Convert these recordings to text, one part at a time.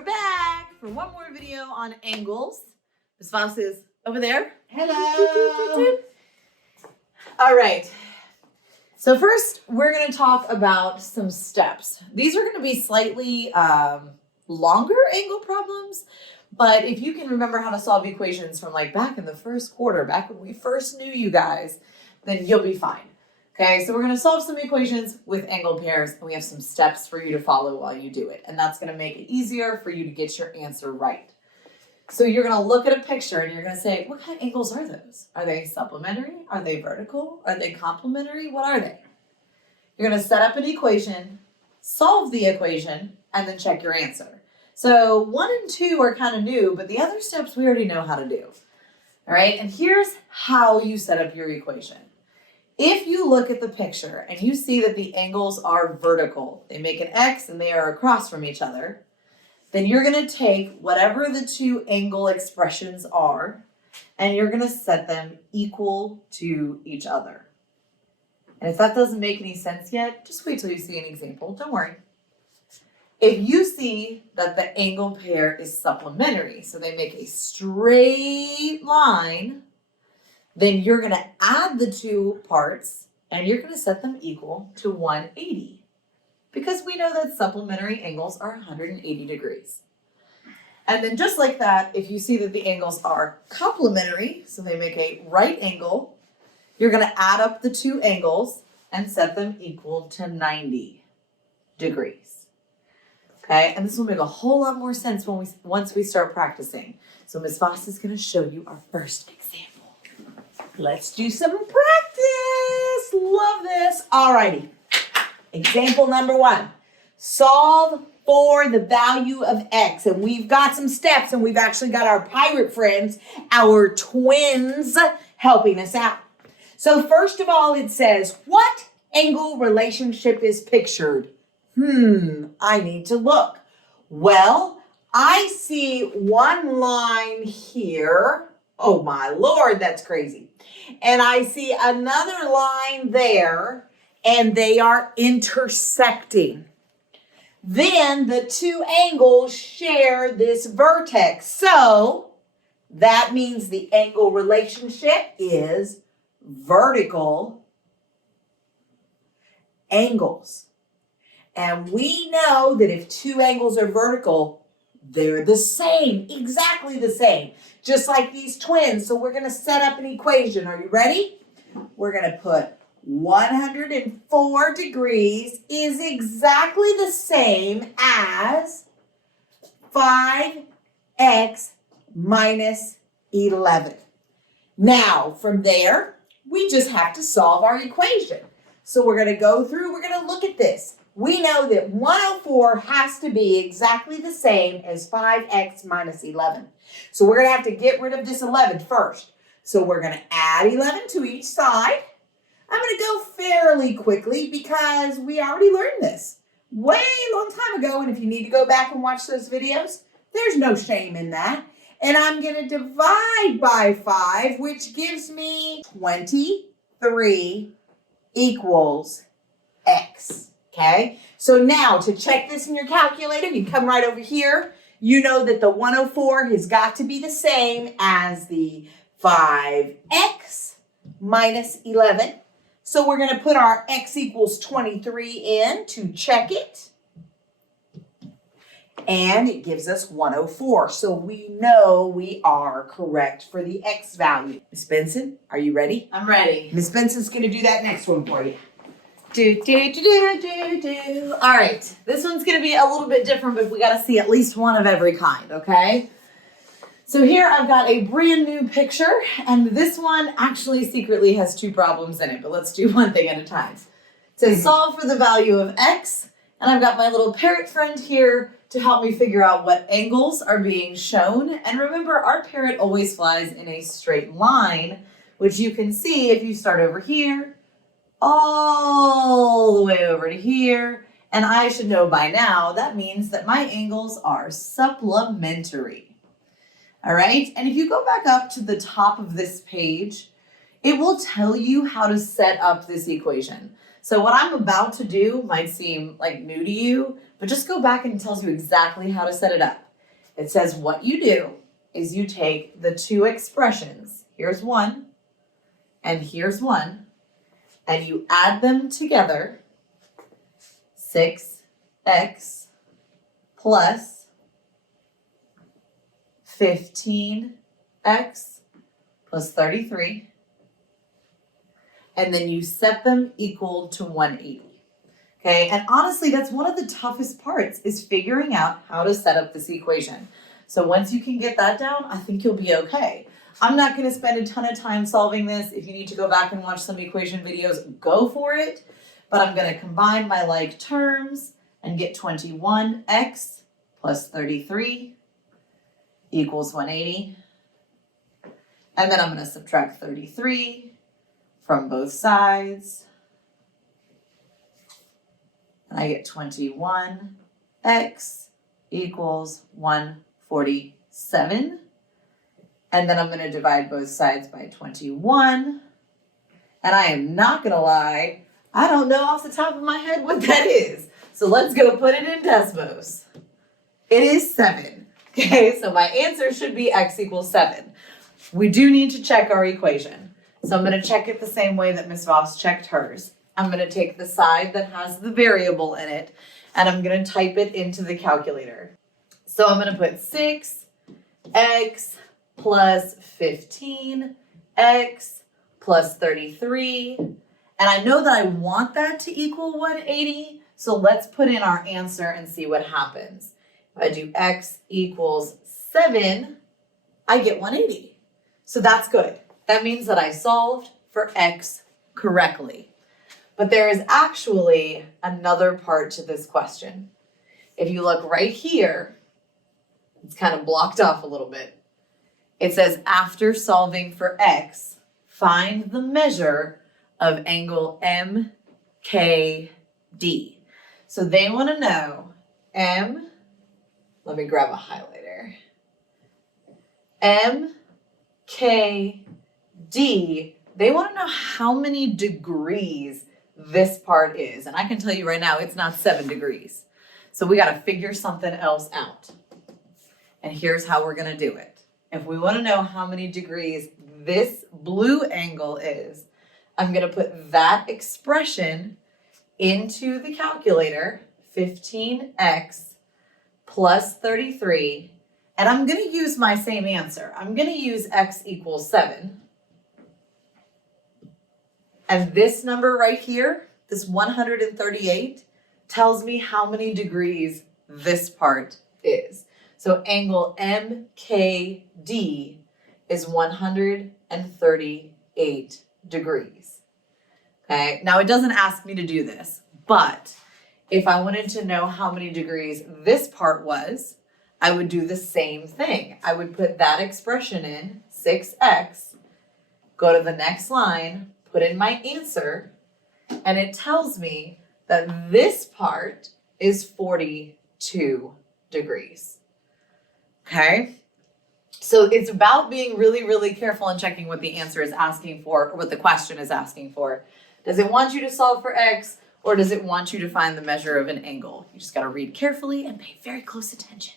we're back for one more video on angles. Ms. Voss is over there. Hello. All right. So first, we're going to talk about some steps. These are going to be slightly longer angle problems, but if you can remember how to solve equations from like back in the first quarter, back when we first knew you guys, then you'll be fine. Okay, so we're going to solve some equations with angle pairs, and we have some steps for you to follow while you do it. And that's going to make it easier for you to get your answer right. So you're going to look at a picture and you're going to say, what kind of angles are those? Are they supplementary? Are they vertical? Are they complementary? What are they? You're going to set up an equation, solve the equation, and then check your answer. So 1 and 2 are kind of new, but the other steps we already know how to do. All right, and here's how you set up your equation. If you look at the picture and you see that the angles are vertical, they make an X and they are across from each other, then you're going to take whatever the two angle expressions are and you're going to set them equal to each other. And if that doesn't make any sense yet, just wait till you see an example. Don't worry. If you see that the angle pair is supplementary, so they make a straight line, then you're going to add the two parts and you're going to set them equal to 180 because we know that supplementary angles are 180 degrees. And then just like that, if you see that the angles are complementary, so they make a right angle, you're going to add up the two angles and set them equal to 90 degrees. Okay, and this will make a whole lot more sense once we start practicing. So Ms. Voss is going to show you our first example. Let's do some practice. Love this. Alrighty. Example number 1. Solve for the value of X. And we've got some steps, and we've actually got our pirate friends, our twins, helping us out. So first of all, it says, what angle relationship is pictured? I need to look. Well, I see one line here. Oh my Lord, that's crazy. And I see another line there, and they are intersecting. Then the two angles share this vertex. So that means the angle relationship is vertical angles. And we know that if two angles are vertical, they're the same, exactly the same, just like these twins. So we're going to set up an equation. Are you ready? We're going to put 104 degrees is exactly the same as 5x minus 11. Now, from there, we just have to solve our equation. So we're going to go through, we're going to look at this. We know that 104 has to be exactly the same as 5x minus 11. So we're going to have to get rid of this 11 first. So we're going to add 11 to each side. I'm going to go fairly quickly because we already learned this way long time ago. And if you need to go back and watch those videos, there's no shame in that. And I'm going to divide by 5, which gives me 23 equals x. Okay, so now to check this in your calculator, you come right over here. You know that the 104 has got to be the same as the 5x minus 11. So we're going to put our x equals 23 in to check it. And it gives us 104. So we know we are correct for the x value. Ms. Benson, are you ready? I'm ready. Ms. Benson's going to do that next one for you. All right, this one's going to be a little bit different, but we got to see at least one of every kind, okay? So here I've got a brand new picture, and this one actually secretly has 2 problems in it, but let's do one thing at a time. It says solve for the value of x, and I've got my little parrot friend here to help me figure out what angles are being shown. And remember, our parrot always flies in a straight line, which you can see if you start over here, all the way over to here, and I should know by now that means that my angles are supplementary. All right, and if you go back up to the top of this page, it will tell you how to set up this equation. So what I'm about to do might seem like new to you, but just go back and it tells you exactly how to set it up. It says what you do is you take the two expressions, here's one and here's one, and you add them together, 6x plus 15x plus 33, and then you set them equal to 180. Okay, and honestly, that's one of the toughest parts is figuring out how to set up this equation. So once you can get that down, I think you'll be okay. I'm not going to spend a ton of time solving this. If you need to go back and watch some equation videos, go for it. But I'm going to combine my like terms and get 21x plus 33 equals 180. And then I'm going to subtract 33 from both sides. And I get 21x equals 147. And then I'm going to divide both sides by 21. And I am not going to lie, I don't know off the top of my head what that is. So let's go put it in Desmos. It is 7. Okay, so my answer should be x equals 7. We do need to check our equation. So I'm going to check it the same way that Ms. Voss checked hers. I'm going to take the side that has the variable in it, and I'm going to type it into the calculator. So I'm going to put 6x plus 15x plus 33. And I know that I want that to equal 180. So let's put in our answer and see what happens. If I do x equals 7, I get 180. So that's good. That means that I solved for x correctly. But there is actually another part to this question. If you look right here, it's kind of blocked off a little bit. It says, after solving for x, find the measure of angle MKD. So they want to know let me grab a highlighter. MKD, they want to know how many degrees this part is. And I can tell you right now, it's not 7 degrees. So we got to figure something else out. And here's how we're going to do it. If we want to know how many degrees this blue angle is, I'm going to put that expression into the calculator, 15x plus 33, and I'm going to use my same answer. I'm going to use x equals 7. And this number right here, this 138, tells me how many degrees this part is. So angle MKD is 138 degrees. Okay, now it doesn't ask me to do this, but if I wanted to know how many degrees this part was, I would do the same thing. I would put that expression in, 6x, go to the next line, put in my answer, and it tells me that this part is 42 degrees. Okay? So it's about being really, really careful and checking what the answer is asking for, or what the question is asking for. Does it want you to solve for x, or does it want you to find the measure of an angle? You just got to read carefully and pay very close attention.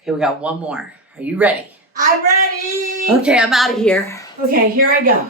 Okay, we got one more. Are you ready? I'm ready. Okay, I'm out of here. Okay, here I go.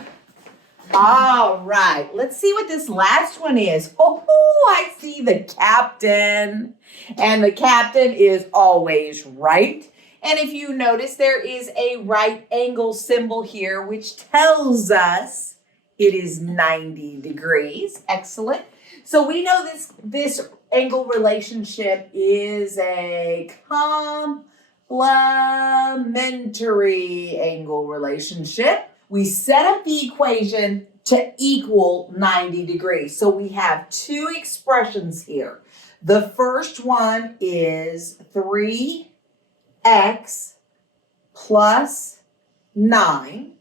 All right, let's see what this last one is. Oh, I see the captain. And the captain is always right. And if you notice, there is a right angle symbol here, which tells us it is 90 degrees. Excellent. So we know this angle relationship is a complementary angle relationship. We set up the equation to equal 90 degrees. So we have two expressions here. The first one is 3x plus 9.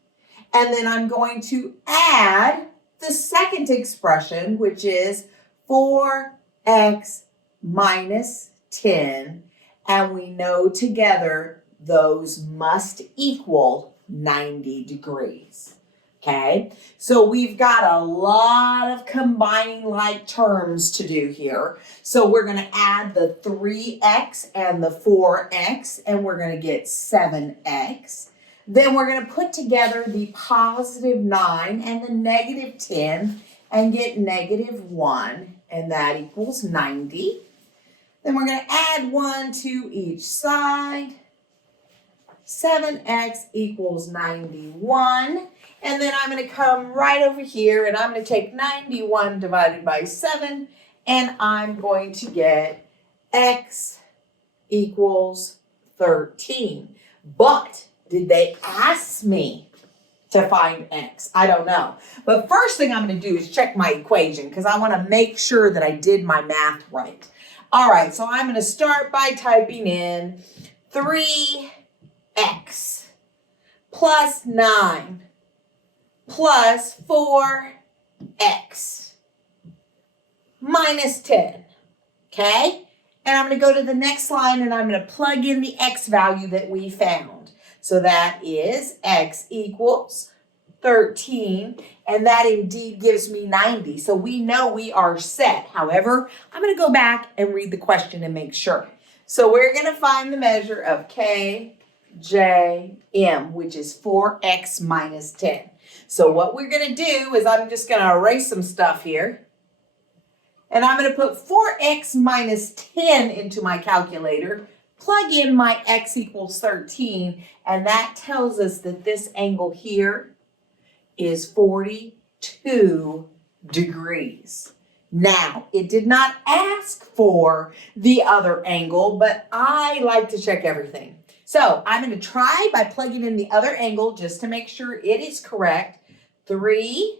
And then I'm going to add the second expression, which is 4x minus 10. And we know together those must equal 90 degrees. Okay, so we've got a lot of combining like terms to do here. So we're going to add the 3x and the 4x, and we're going to get 7x. Then we're going to put together the positive 9 and the negative 10 and get negative 1, and that equals 90. Then we're going to add 1 to each side. 7x equals 91. And then I'm going to come right over here and I'm going to take 91 divided by 7 and I'm going to get x equals 13. But did they ask me to find x? I don't know. But first thing I'm going to do is check my equation because I want to make sure that I did my math right. All right, so I'm going to start by typing in 3x plus 9 plus 4x minus 10, okay? And I'm going to go to the next line and I'm going to plug in the x value that we found. So that is x equals 13, and that indeed gives me 90. So we know we are set. However, I'm going to go back and read the question and make sure. So we're going to find the measure of k, j, m, which is 4x minus 10. So what we're going to do is I'm just going to erase some stuff here. And I'm going to put 4x minus 10 into my calculator, plug in my x equals 13, and that tells us that this angle here is 42 degrees. Now, it did not ask for the other angle, but I like to check everything. So I'm going to try by plugging in the other angle just to make sure it is correct. 3x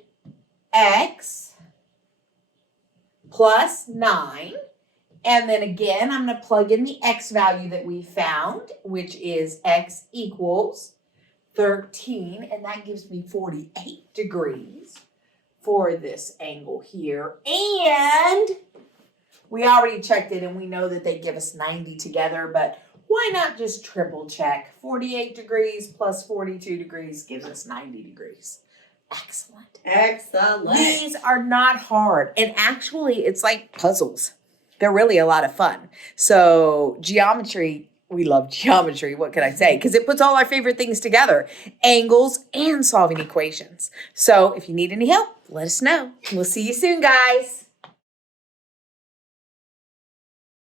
plus 9. And then again, I'm going to plug in the x value that we found, which is x equals 13. And that gives me 48 degrees for this angle here. And we already checked it and we know that they give us 90 together, but why not just triple check? 48 degrees plus 42 degrees gives us 90 degrees. Excellent. Excellent. These are not hard. And actually, it's like puzzles. They're really a lot of fun. So geometry, we love geometry. What can I say? Because it puts all our favorite things together. Angles and solving equations. So if you need any help, let us know. We'll see you soon, guys.